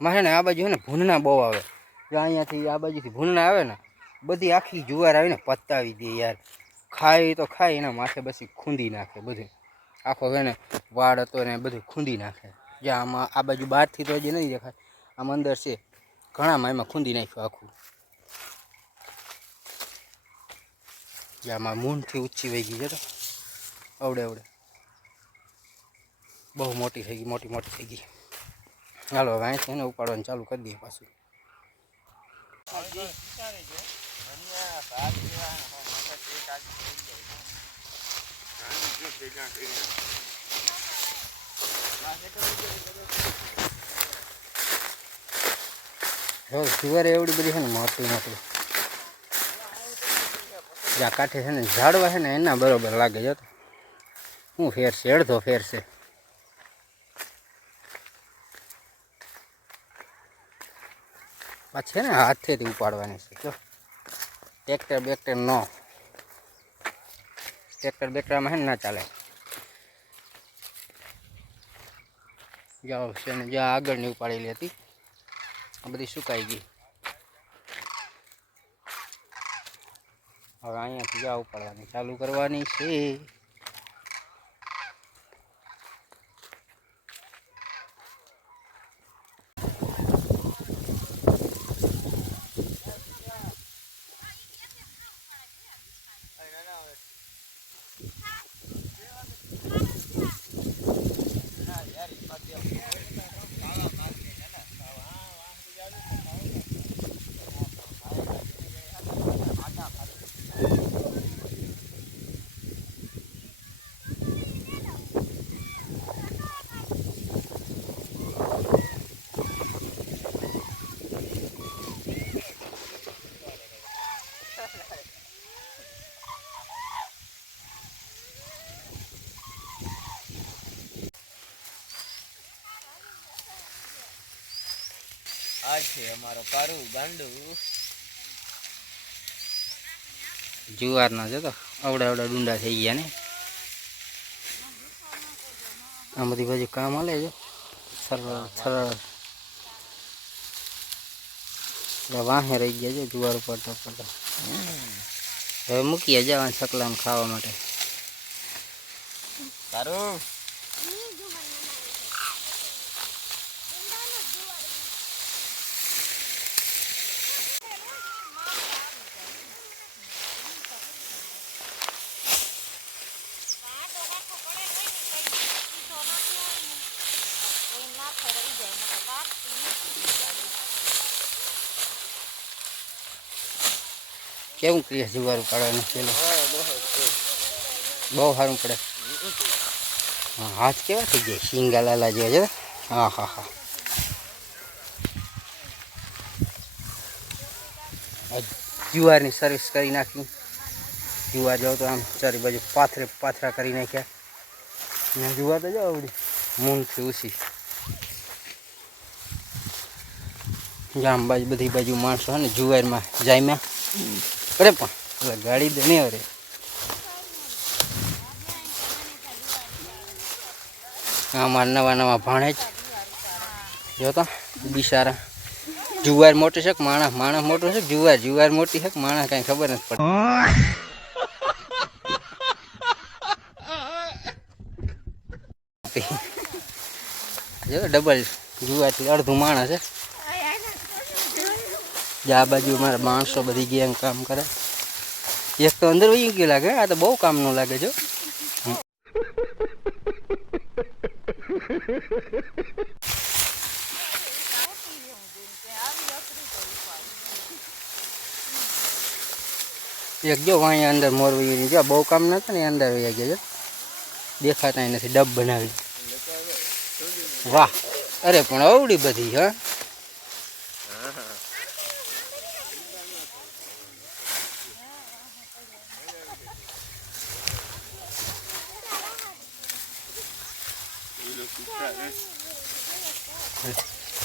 મારે ને આ બાજુ છે ને ભૂનના બહુ આવે, જો અહીંયાથી આ બાજુથી ભૂનના આવે ને બધી આખી જુવાર આવીને પતાવી દે યાર, ખાય તો ખાય એના માથે પછી ખૂંદી નાખે બધું, આખો છે ને વાળ હતો ને બધું ખૂંદી નાખે. જ્યાં આમાં આ બાજુ બહારથી તો હજી નહીં દેખાય, આમ અંદર છે ઘણામાં એમાં ખૂંદી નાખ્યું આખું. જ્યાં આમાં મૂનથી ઊંચી વહી ગઈ છે તો અવડે અવડે બહુ મોટી થઈ ગઈ, મોટી મોટી થઈ ગઈ. હાલો હવે અહીંથી એને ઉપાડવાનું ચાલુ કરી દઈએ પાછું. જુવાર એવડી બધી છે ને મોટી મોટી, જ્યાં કાંઠે છે ને ઝાડવા છે ને એના બરોબર લાગે છે. શું ફેર છે? અડધો ફેર છે. પાછી ને હાથેથી ઉપાડવાની છે. જો ટ્રેક્ટર બેક્ટર નો, ટ્રેક્ટર બેક્ટરમાં છે ને ના ચાલે. જાઓ છે ને જ્યાં આગળની ઉપાડેલી હતી આ બધી સુકાઈ ગઈ. હવે અહીંયાથી જ્યાં ઉપાડવાની ચાલુ કરવાની છે. આ છે અમારો પારું ગાંડું જુવારના છે તો અવડા અવડા ડુંડા થઈ ગયા ને. આ બધી બાજુ કામ હાલે છે સરળ સરળ. વાહે રહી ગયા છે જુવાર પડતા પડતા. હવે મૂકીએ જવાનું સકલામ ખાવા માટે. પારું કેવું કરીએ જુવાર ઉપાડવાનું પેલો બહુ સારું પડે. હા હાથ કેવા થઈ ગયા શીંગા લાલા જેવા છે. હા હા હા જુવારની સર્વિસ કરી નાખી. જુવાર જાઓ તો આમ ચારી બાજુ પાથરે પાથરા કરી નાખ્યા. ને જુવાર તો જાઓ આવડી મૂનથી ઉછી જામ બાજુ બધી બાજુ માણસો હે ને જુવારમાં જામ્યા અરે પણ એટલે ગાડી દે નહીં અરે. આમાં નવા નવા ભાણે જ જોતા બિચારા. જુવાર મોટી છે કે માણસ માણસ મોટો છે, જુવાર જુવાર મોટી છે કે માણસ કાંઈ ખબર નથી પડતી. જો ડબલ જુવારથી અડધું માણસ છે. આ બાજુ મારા માણસો બધી ગેંગ કામ કરે. એક તો અંદર વહી ગયું લાગે. આ તો બહુ કામનું લાગે જો. એક જો અહીંયા અંદર મોરવી જો બહુ કામ નતું ને અંદર વહી ગયા જો. દેખાતા નથી. ડબ બનાવી. વાહ અરે પણ અવડી બધી હા.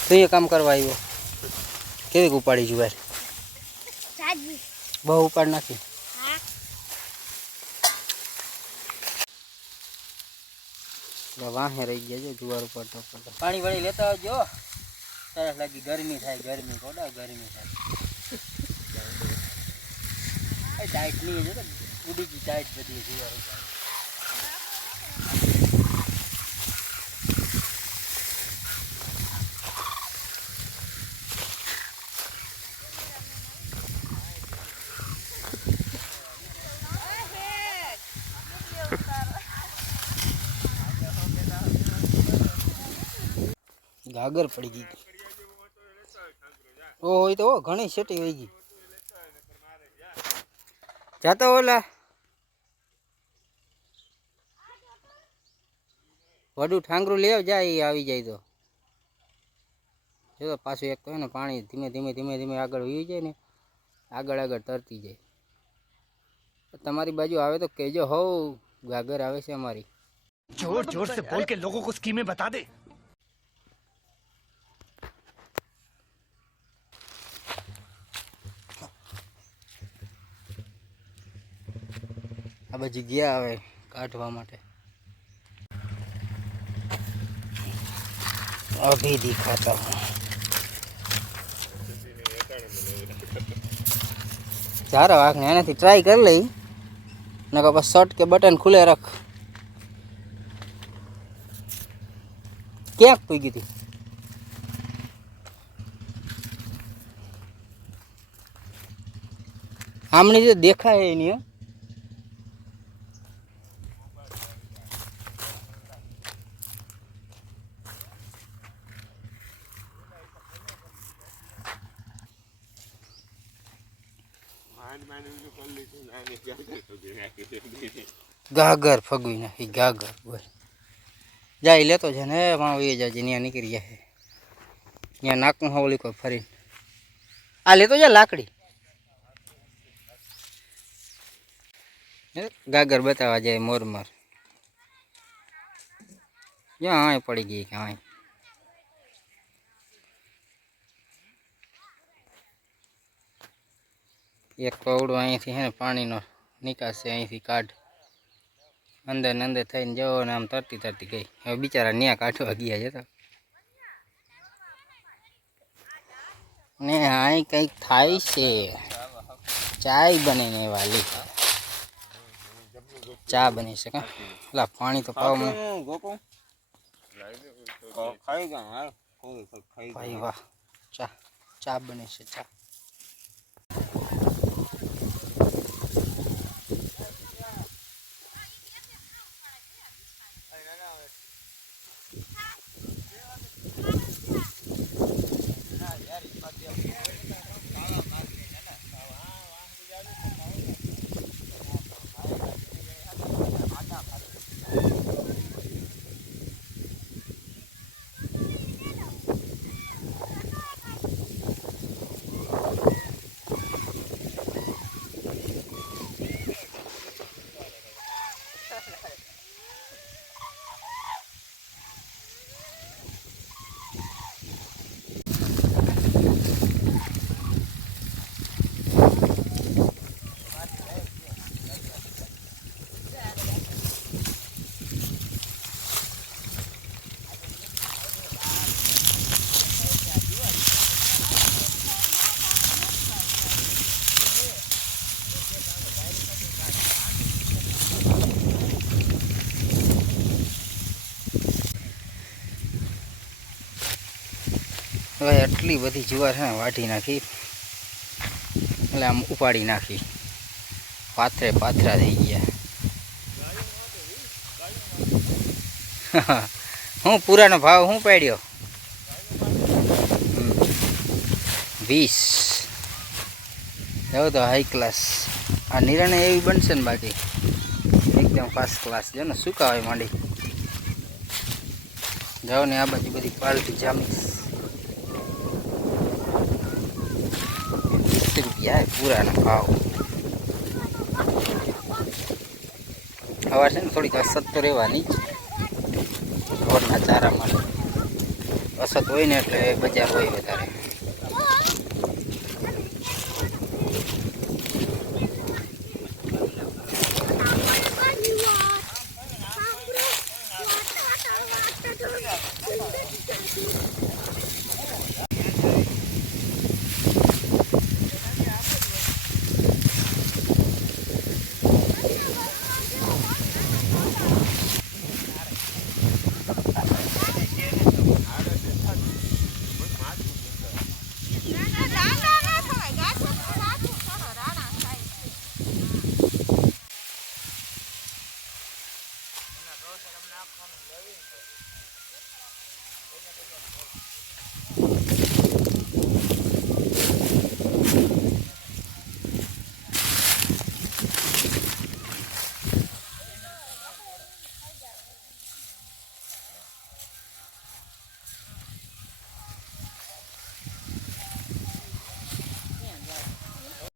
તું એ કામ કરવા આવ્યો? કેવી ઉપાડી જુવાર? બહુ ઉપાડ નાખી. વાહે રહી ગયા છે જુવાર ઉપાડતા ઉપાડતા. પાણી વાળી લેતા આવજો. સરસ લાગી. ગરમી થાય, ગરમી કોડા ગરમી થાય. ટાઈટ નહીં છે તો ઉડી ગઈ ટાઈટ બધી જુવાર. ગાગર પડી ગઈ. ઓહો એ તો ઘણી સેટી વહી ગઈ. જાતો ઓલા વડું ઠાંગરું લેવ જાય એ આવી જાય તો જો પાછું એક તો ને પાણી ધીમે ધીમે ધીમે ધીમે આગળ વહી જાય ને આગળ આગળ તરતી જાય. તમારી બાજુ આવે તો કહેજો હો ગાગર આવે છે અમારી. जोर जोर से बोल के लोगों को स्कीमें बता दे. આ બાજુ ગયા હવે કાઢવા માટે. અભી દિખાતા હું. ચારો આંખને એનાથી ટ્રાય કરી લઈ નકર બસ શર્ટ કે બટન ખુલે રાખ. ક્યાંક પૂઈ ગઈ હતી. આમની જે દેખાય એની ગાગર ફગવી નાખી. ગાગર બોલ જાય લેતો છે ને પણ એ જાય ત્યાં નીકળી જાય. ત્યાં નાકનું હવલી કોઈ ફરીને આ લેતો જાય લાકડી. ગાગર બતાવવા જાય મોરમર. ત્યાં અહીં પડી ગઈ કે અહીં એક પવડું અહીંથી હે ને પાણીનો નિકાસ છે અહીંથી કાઢ અંદર ને અંદર થઈને જવો ને આમ તરતી તરતી ગઈ. હવે બિચારા ન્યા કાઢવા ગયા જતા ને અહીં કંઈક થાય છે. ચાય બનીને વાલી ચા બની શકે. એટલે પાણી તો પાવ ભાઈ વાહ. ચા ચા બને છે ચા. હવે એટલી બધી જુવાર છે ને વાઢી નાખી એટલે આમ ઉપાડી નાખી. પાથરે પાથરા થઈ ગયા. હું પૂરાનો ભાવ હું પાડ્યો 20. જાઓ તો હાઈ ક્લાસ. આ નિરાણે એવી બનશે ને બાકી એકદમ ફાસ્ટ ક્લાસ. જો ને સુકાવાય માંડી. જાઓ ને આ બાજુ બધી પાલટી જામી. 20 રૂપિયા પૂરાનો ભાવ. હવા છે ને થોડીક અસત તો રહેવાની જ ઢોરના ચારા માટે. અસત હોય ને એટલે બજાર હોય વધારે. નાખવાનું લેવી ને તો એને પછી